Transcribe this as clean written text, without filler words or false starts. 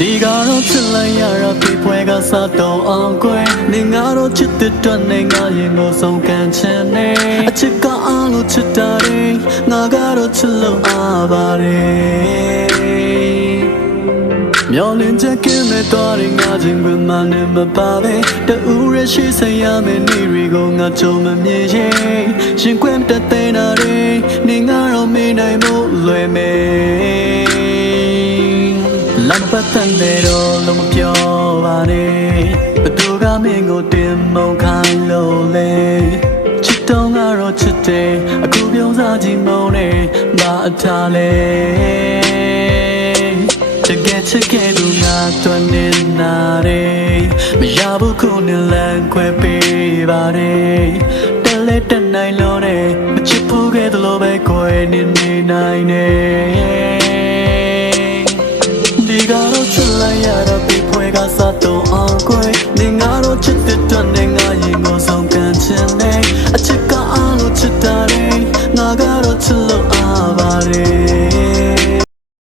ဒီကတော့ချစ်လိုက်ရတာပြပွဲကစားတော့အောင်ကွယ်နေငါတို့ချစ်တဲ့တွက်နေငါရင်ကိုဆုံးကန်ချင်နေအချစ်ကအားလို့ချစ်တာတယ်ငါကတော့ချစ်လို့အားပါတယ်မျောလင်းချက်ကင်းမဲ့တော့ငါချင်းကမှနဲ့မပါပဲတူရရှိစရာမယ့်နေရီကိုငါချုံမမြင်ရင်ရှင်ခွင့်တတဲ့နာတွေနေငါတော့မေးနိုင်ဖို့လွယ်မယ်လမ်းပတ်တဲ့တော့လုံးမပြောပါနဲ့ဘသူကမင်းကိုတင်မုန်းခိုင်းလို့လေချစ်တော့ငါတော့ချစ်တယ်အခုပြုံးစားကြည့်မုန်းနေဘာအထားလဲတကယ်ချစ်ခဲ့သူငါတွင်နေနာတယ်မရဘူးခုနဲ့လမ်းခွဲပေးပါတယ်တက်လက်တက်နိုင်လို့နဲ့မချစ်ဖို့ခဲ့သလိုပဲခွဲနေနိုင်တယ်ဒီကတော့ချစ်လိုက်ရတော့ပြပွဲကစားတော့အောင်ကွယ်နေငါတို့ချစ်တဲ့တွင်နေငါရင်ကိုဆုံးကန်ချင်နေအချစ်ကအားလို့ချစ်တာတယ်ငါက